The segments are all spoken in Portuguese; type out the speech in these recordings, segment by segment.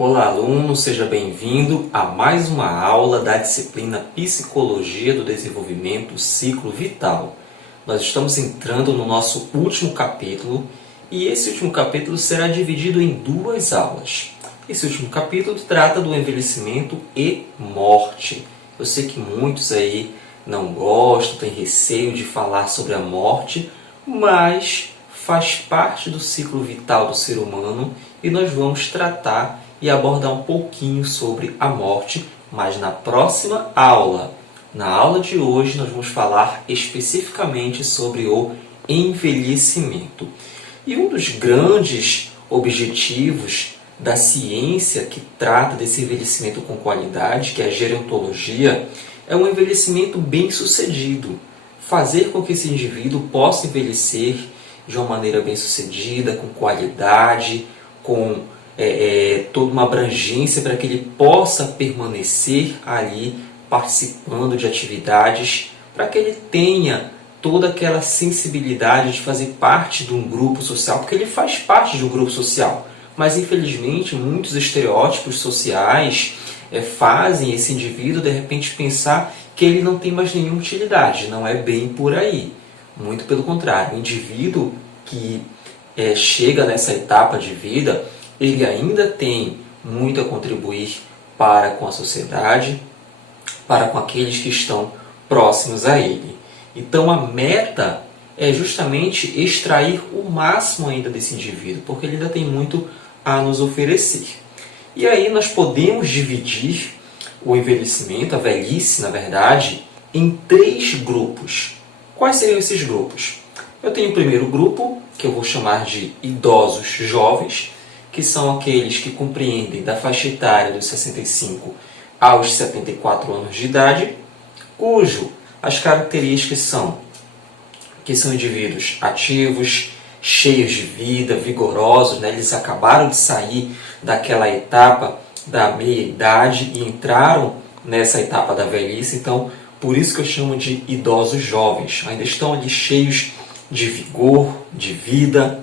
Olá, aluno, seja bem-vindo a mais uma aula da disciplina Psicologia do Desenvolvimento Ciclo Vital. Nós estamos entrando no nosso último capítulo e esse último capítulo será dividido em duas aulas. Esse último capítulo trata do envelhecimento e morte. Eu sei que muitos aí não gostam, têm receio de falar sobre a morte, mas faz parte do ciclo vital do ser humano e nós vamos tratar e abordar um pouquinho sobre a morte, mas na próxima aula. Na aula de hoje nós vamos falar especificamente sobre o envelhecimento. E um dos grandes objetivos da ciência que trata desse envelhecimento com qualidade, que é a gerontologia, é um envelhecimento bem-sucedido. Fazer com que esse indivíduo possa envelhecer de uma maneira bem-sucedida, com qualidade, com toda uma abrangência para que ele possa permanecer ali participando de atividades, para que ele tenha toda aquela sensibilidade de fazer parte de um grupo social, porque ele faz parte de um grupo social. Mas, infelizmente, muitos estereótipos sociais fazem esse indivíduo, de repente, pensar que ele não tem mais nenhuma utilidade. Não é bem por aí. Muito pelo contrário. O indivíduo que chega nessa etapa de vida, ele ainda tem muito a contribuir para com a sociedade, para com aqueles que estão próximos a ele. Então, a meta é justamente extrair o máximo ainda desse indivíduo, porque ele ainda tem muito a nos oferecer. E aí nós podemos dividir o envelhecimento, a velhice, na verdade, em 3 grupos. Quais seriam esses grupos? Eu tenho o primeiro grupo, que eu vou chamar de idosos jovens, que são aqueles que compreendem da faixa etária dos 65 aos 74 anos de idade, cujo as características são que são indivíduos ativos, cheios de vida, vigorosos, né? Eles acabaram de sair daquela etapa da meia-idade e entraram nessa etapa da velhice, então por isso que eu chamo de idosos jovens, ainda estão ali cheios de vigor, de vida.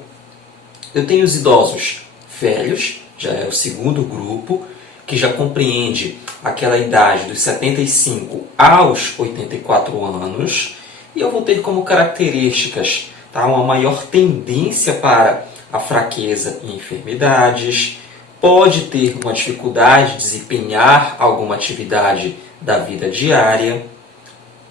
Eu tenho os idosos velhos, já é o segundo grupo, que já compreende aquela idade dos 75 aos 84 anos, e eu vou ter como características uma maior tendência para a fraqueza e enfermidades, pode ter uma dificuldade de desempenhar alguma atividade da vida diária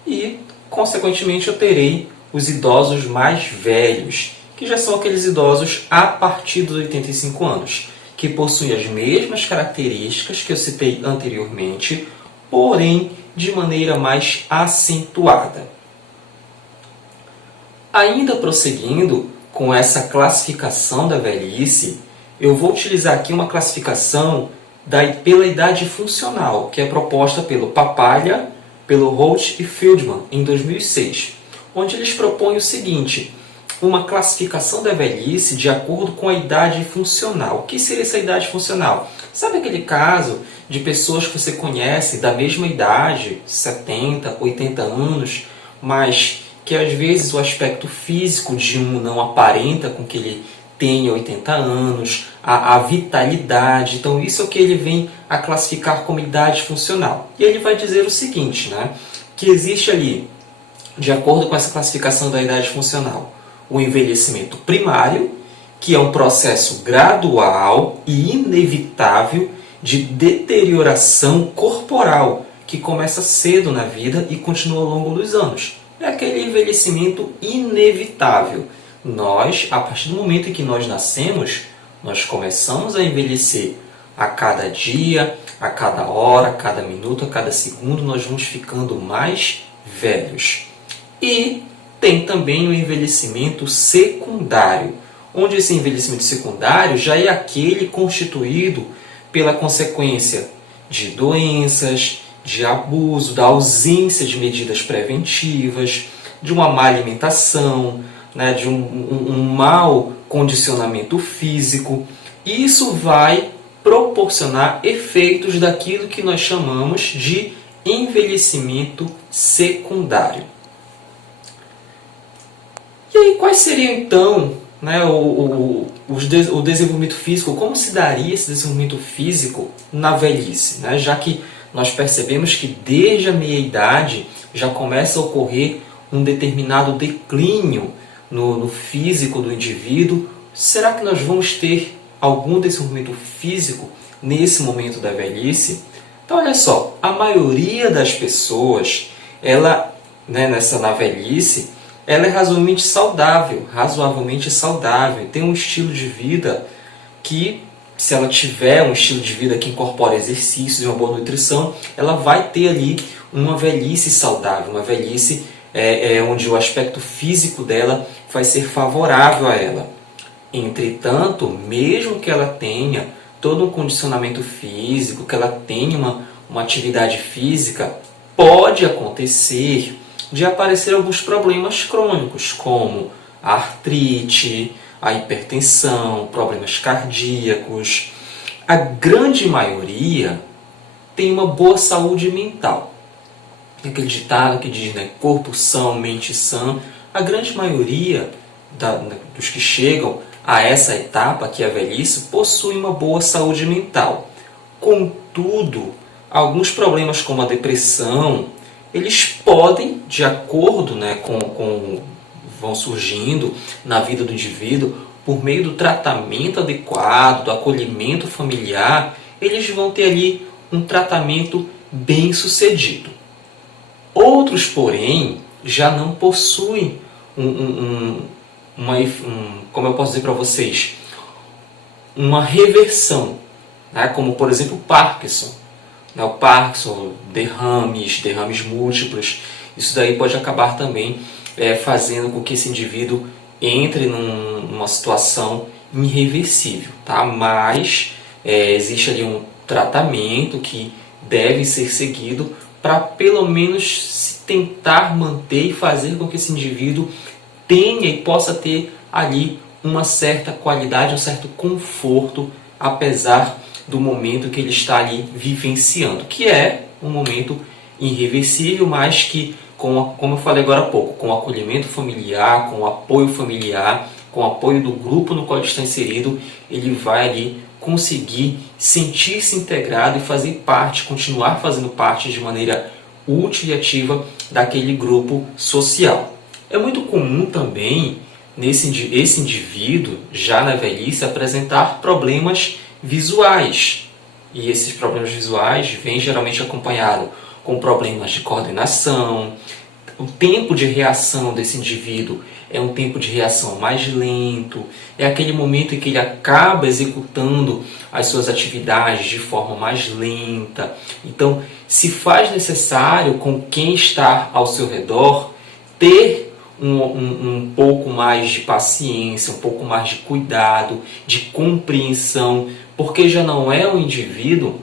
e, consequentemente, eu terei os idosos mais velhos, que já são aqueles idosos a partir dos 85 anos, que possuem as mesmas características que eu citei anteriormente, porém de maneira mais acentuada. Ainda prosseguindo com essa classificação da velhice, eu vou utilizar aqui uma classificação pela idade funcional, que é proposta pelo Papalha, pelo Holt e Fieldman, em 2006, onde eles propõem o seguinte: uma classificação da velhice de acordo com a idade funcional. O que seria essa idade funcional? Sabe aquele caso de pessoas que você conhece da mesma idade, 70, 80 anos, mas que às vezes o aspecto físico de um não aparenta com que ele tenha 80 anos, a vitalidade. Então isso é o que ele vem a classificar como idade funcional. E ele vai dizer o seguinte, que existe ali, de acordo com essa classificação da idade funcional, o envelhecimento primário, que é um processo gradual e inevitável de deterioração corporal, que começa cedo na vida e continua ao longo dos anos. É aquele envelhecimento inevitável. Nós, a partir do momento em que nós nascemos, nós começamos a envelhecer. A cada dia, a cada hora, a cada minuto, a cada segundo, nós vamos ficando mais velhos. E tem também o envelhecimento secundário, onde esse envelhecimento secundário já é aquele constituído pela consequência de doenças, de abuso, da ausência de medidas preventivas, de uma má alimentação, de um mau condicionamento físico. Isso vai proporcionar efeitos daquilo que nós chamamos de envelhecimento secundário. E aí, quais seriam então o desenvolvimento físico, como se daria esse desenvolvimento físico na velhice, né? Já que nós percebemos que desde a meia-idade já começa a ocorrer um determinado declínio no físico do indivíduo. Será que nós vamos ter algum desenvolvimento físico nesse momento da velhice? Então, olha só, a maioria das pessoas, na velhice, ela é razoavelmente saudável, tem um estilo de vida que, se ela tiver um estilo de vida que incorpora exercícios e uma boa nutrição, ela vai ter ali uma velhice saudável, uma velhice onde o aspecto físico dela vai ser favorável a ela. Entretanto, mesmo que ela tenha todo um condicionamento físico, que ela tenha uma atividade física, pode acontecer de aparecer alguns problemas crônicos, como a artrite, a hipertensão, problemas cardíacos. A grande maioria tem uma boa saúde mental. Aquele ditado que diz, né, corpo são, mente sã. A grande maioria dos que chegam a essa etapa, que é a velhice, possui uma boa saúde mental. Contudo, alguns problemas como a depressão, eles podem, de acordo, né, vão surgindo na vida do indivíduo, por meio do tratamento adequado, do acolhimento familiar, eles vão ter ali um tratamento bem sucedido. Outros, porém, já não possuem como eu posso dizer para vocês, uma reversão, né? Como, por exemplo, o Parkinson. O Parkinson, derrames múltiplos, isso daí pode acabar também fazendo com que esse indivíduo entre numa situação irreversível, tá? Mas existe ali um tratamento que deve ser seguido para pelo menos se tentar manter e fazer com que esse indivíduo tenha e possa ter ali uma certa qualidade, um certo conforto, apesar do momento que ele está ali vivenciando, que é um momento irreversível, mas que, como eu falei agora há pouco, com o acolhimento familiar, com o apoio familiar, com o apoio do grupo no qual ele está inserido, ele vai ali conseguir sentir-se integrado e fazer parte, continuar fazendo parte de maneira útil e ativa daquele grupo social. É muito comum também esse indivíduo, já na velhice, apresentar problemas visuais. E esses problemas visuais vêm geralmente acompanhados com problemas de coordenação. O tempo de reação desse indivíduo é um tempo de reação mais lento, é aquele momento em que ele acaba executando as suas atividades de forma mais lenta. Então, se faz necessário com quem está ao seu redor ter um pouco mais de paciência, um pouco mais de cuidado, de compreensão, porque já não é um indivíduo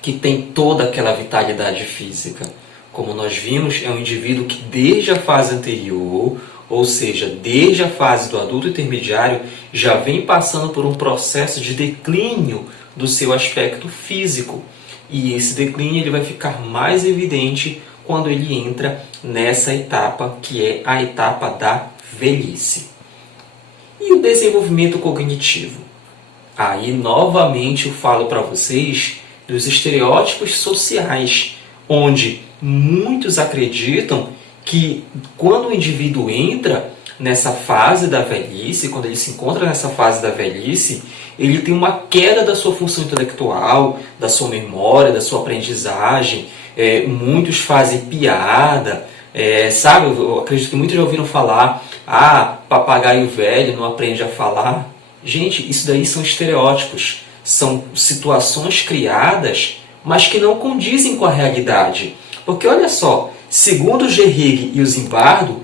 que tem toda aquela vitalidade física. Como nós vimos, é um indivíduo que desde a fase anterior, ou seja, desde a fase do adulto intermediário, já vem passando por um processo de declínio do seu aspecto físico. E esse declínio ele vai ficar mais evidente quando ele entra nessa etapa, que é a etapa da velhice. E o desenvolvimento cognitivo? Aí, novamente, eu falo para vocês dos estereótipos sociais, onde muitos acreditam que quando o indivíduo entra nessa fase da velhice, quando ele se encontra nessa fase da velhice, ele tem uma queda da sua função intelectual, da sua memória, da sua aprendizagem. Muitos fazem piada, sabe? Eu acredito que muitos já ouviram falar, papagaio velho não aprende a falar. Gente, isso daí são estereótipos, são situações criadas, mas que não condizem com a realidade. Porque olha só, segundo o Gehrig e o Zimbardo,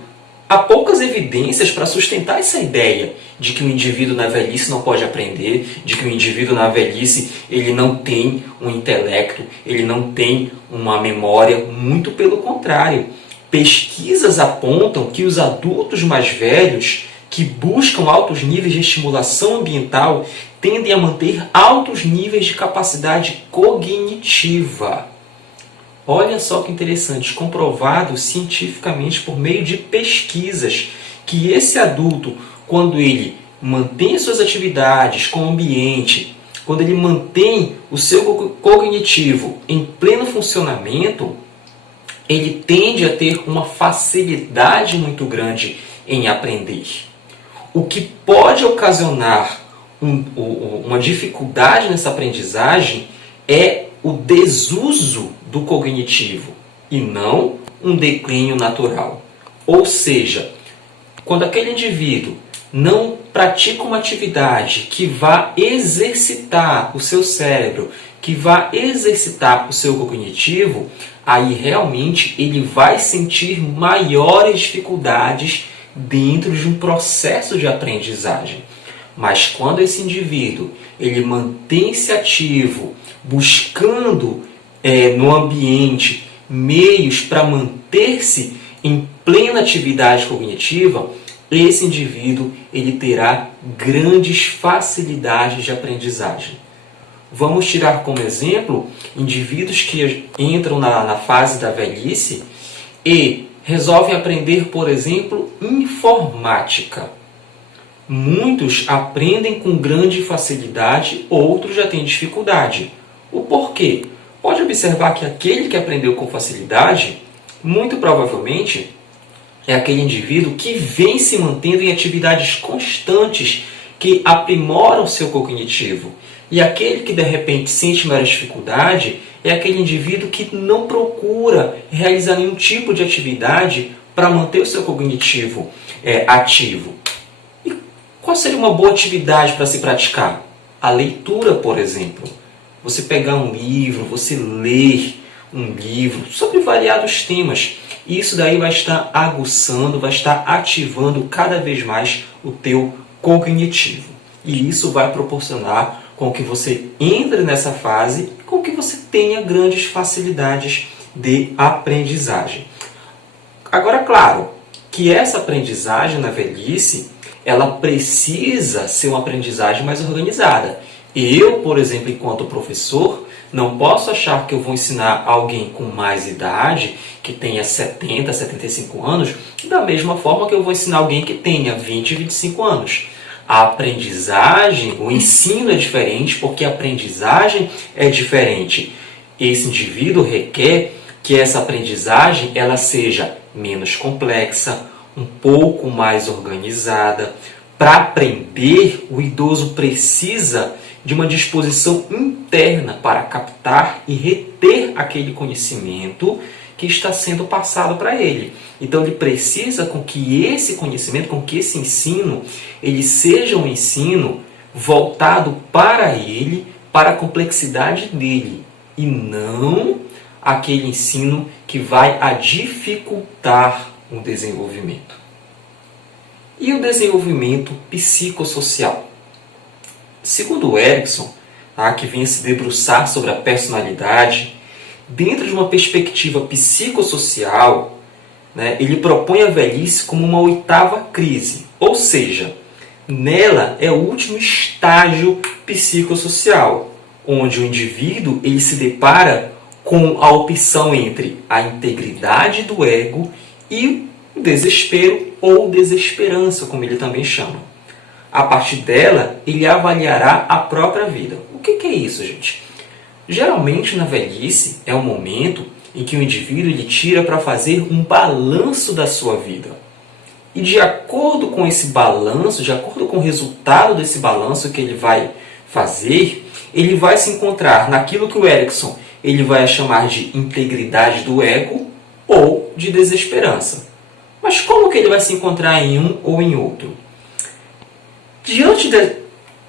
há poucas evidências para sustentar essa ideia de que o indivíduo na velhice não pode aprender, de que o indivíduo na velhice ele não tem um intelecto, ele não tem uma memória, muito pelo contrário. Pesquisas apontam que os adultos mais velhos que buscam altos níveis de estimulação ambiental tendem a manter altos níveis de capacidade cognitiva. Olha só que interessante, comprovado cientificamente por meio de pesquisas que esse adulto, quando ele mantém suas atividades com o ambiente, quando ele mantém o seu cognitivo em pleno funcionamento, ele tende a ter uma facilidade muito grande em aprender. O que pode ocasionar uma dificuldade nessa aprendizagem é o desuso do cognitivo e não um declínio natural. Ou seja, quando aquele indivíduo não pratica uma atividade que vá exercitar o seu cérebro, que vá exercitar o seu cognitivo, aí realmente ele vai sentir maiores dificuldades dentro de um processo de aprendizagem. Mas quando esse indivíduo ele mantém-se ativo, buscando no ambiente meios para manter-se em plena atividade cognitiva, esse indivíduo ele terá grandes facilidades de aprendizagem. Vamos tirar como exemplo indivíduos que entram na fase da velhice e resolvem aprender, por exemplo, informática. Muitos aprendem com grande facilidade, outros já têm dificuldade. O porquê? Pode observar que aquele que aprendeu com facilidade, muito provavelmente, é aquele indivíduo que vem se mantendo em atividades constantes que aprimoram o seu cognitivo. E aquele que de repente sente maior dificuldade é aquele indivíduo que não procura realizar nenhum tipo de atividade para manter o seu cognitivo ativo. E qual seria uma boa atividade para se praticar? A leitura, por exemplo. Você pegar um livro, você ler um livro sobre variados temas. E isso daí vai estar aguçando, vai estar ativando cada vez mais o teu cognitivo. E isso vai proporcionar com que você entre nessa fase, com que você tenha grandes facilidades de aprendizagem. Agora, claro, que essa aprendizagem na velhice, ela precisa ser uma aprendizagem mais organizada. Eu, por exemplo, enquanto professor, não posso achar que eu vou ensinar alguém com mais idade, que tenha 70, 75 anos, da mesma forma que eu vou ensinar alguém que tenha 20, 25 anos. A aprendizagem, o ensino é diferente, porque a aprendizagem é diferente. Esse indivíduo requer que essa aprendizagem ela seja menos complexa, um pouco mais organizada. Para aprender, o idoso precisa de uma disposição interna para captar e reter aquele conhecimento que está sendo passado para ele. Então ele precisa com que esse conhecimento, com que esse ensino, ele seja um ensino voltado para ele, para a complexidade dele, e não aquele ensino que vai a dificultar o desenvolvimento. E o desenvolvimento psicossocial? Segundo Erikson, que vinha se debruçar sobre a personalidade, dentro de uma perspectiva psicossocial, ele propõe a velhice como uma oitava crise, ou seja, nela é o último estágio psicossocial, onde o indivíduo ele se depara com a opção entre a integridade do ego e o desespero ou desesperança, como ele também chama. A partir dela, ele avaliará a própria vida. O que é isso, gente? Geralmente, na velhice, é o momento em que o indivíduo ele tira para fazer um balanço da sua vida. E de acordo com esse balanço, de acordo com o resultado desse balanço que ele vai fazer, ele vai se encontrar naquilo que o Erikson ele vai chamar de integridade do ego ou de desesperança. Mas como que ele vai se encontrar em um ou em outro?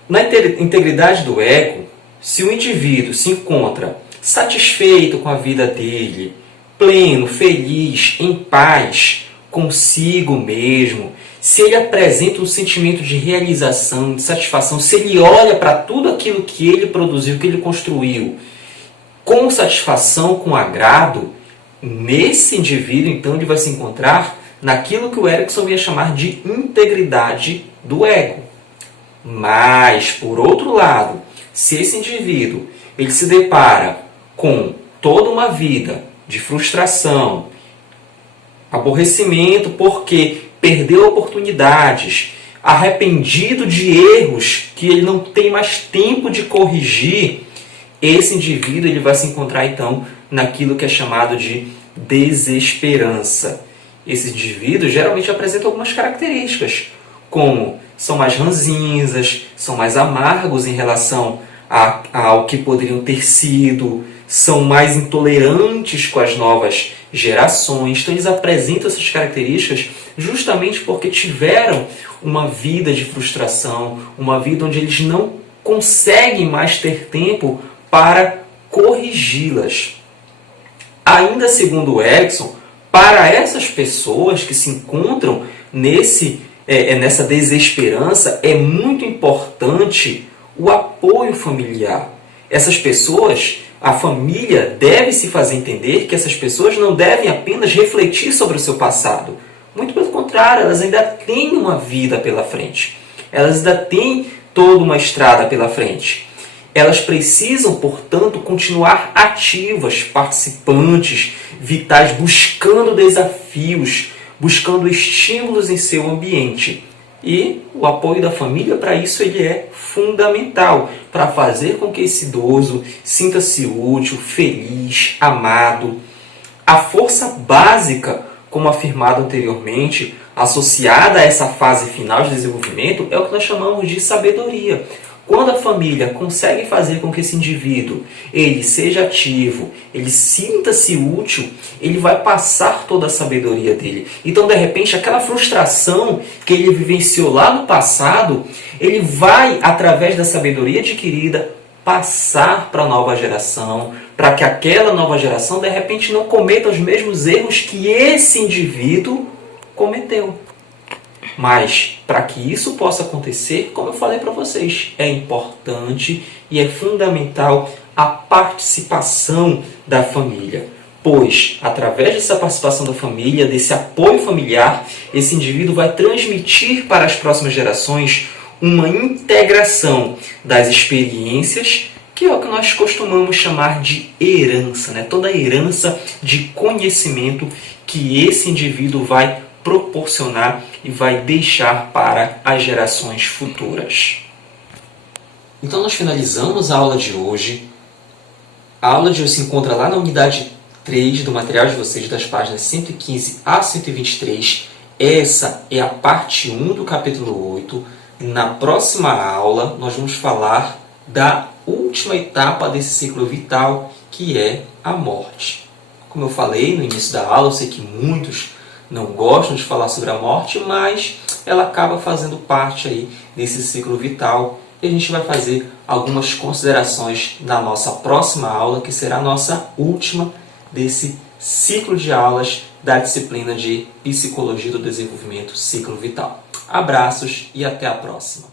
Na integridade do ego, se o indivíduo se encontra satisfeito com a vida dele, pleno, feliz, em paz, consigo mesmo, se ele apresenta um sentimento de realização, de satisfação, se ele olha para tudo aquilo que ele produziu, que ele construiu, com satisfação, com agrado, nesse indivíduo, então, ele vai se encontrar naquilo que o Erikson ia chamar de integridade do ego. Mas, por outro lado, se esse indivíduo ele se depara com toda uma vida de frustração, aborrecimento porque perdeu oportunidades, arrependido de erros que ele não tem mais tempo de corrigir, esse indivíduo ele vai se encontrar então naquilo que é chamado de desesperança. Esse indivíduo geralmente apresenta algumas características, como são mais ranzinzas, são mais amargos em relação ao que poderiam ter sido, são mais intolerantes com as novas gerações. Então eles apresentam essas características justamente porque tiveram uma vida de frustração, uma vida onde eles não conseguem mais ter tempo para corrigi-las. Ainda segundo Erikson, para essas pessoas que se encontram nessa desesperança, é muito importante o apoio familiar. Essas pessoas, a família deve se fazer entender que essas pessoas não devem apenas refletir sobre o seu passado. Muito pelo contrário, elas ainda têm uma vida pela frente. Elas ainda têm toda uma estrada pela frente. Elas precisam, portanto, continuar ativas, participantes, vitais, buscando desafios, buscando estímulos em seu ambiente. E o apoio da família, para isso, ele é fundamental, para fazer com que esse idoso sinta-se útil, feliz, amado. A força básica, como afirmado anteriormente, associada a essa fase final de desenvolvimento, é o que nós chamamos de sabedoria. Quando a família consegue fazer com que esse indivíduo ele seja ativo, ele sinta-se útil, ele vai passar toda a sabedoria dele. Então, de repente, aquela frustração que ele vivenciou lá no passado, ele vai, através da sabedoria adquirida, passar para a nova geração, para que aquela nova geração, de repente, não cometa os mesmos erros que esse indivíduo cometeu. Mas, para que isso possa acontecer, como eu falei para vocês, é importante e é fundamental a participação da família. Pois, através dessa participação da família, desse apoio familiar, esse indivíduo vai transmitir para as próximas gerações uma integração das experiências, que é o que nós costumamos chamar de herança, né? Toda a herança de conhecimento que esse indivíduo vai proporcionar e vai deixar para as gerações futuras. Então nós finalizamos a aula de hoje. A aula de hoje se encontra lá na unidade 3 do material de vocês, das páginas 115 a 123. Essa é a parte 1 do capítulo 8. Na próxima aula nós vamos falar da última etapa desse ciclo vital, que é a morte. Como eu falei no início da aula, eu sei que muitos não gostam de falar sobre a morte, mas ela acaba fazendo parte aí desse ciclo vital. E a gente vai fazer algumas considerações na nossa próxima aula, que será a nossa última desse ciclo de aulas da disciplina de Psicologia do Desenvolvimento Ciclo Vital. Abraços e até a próxima!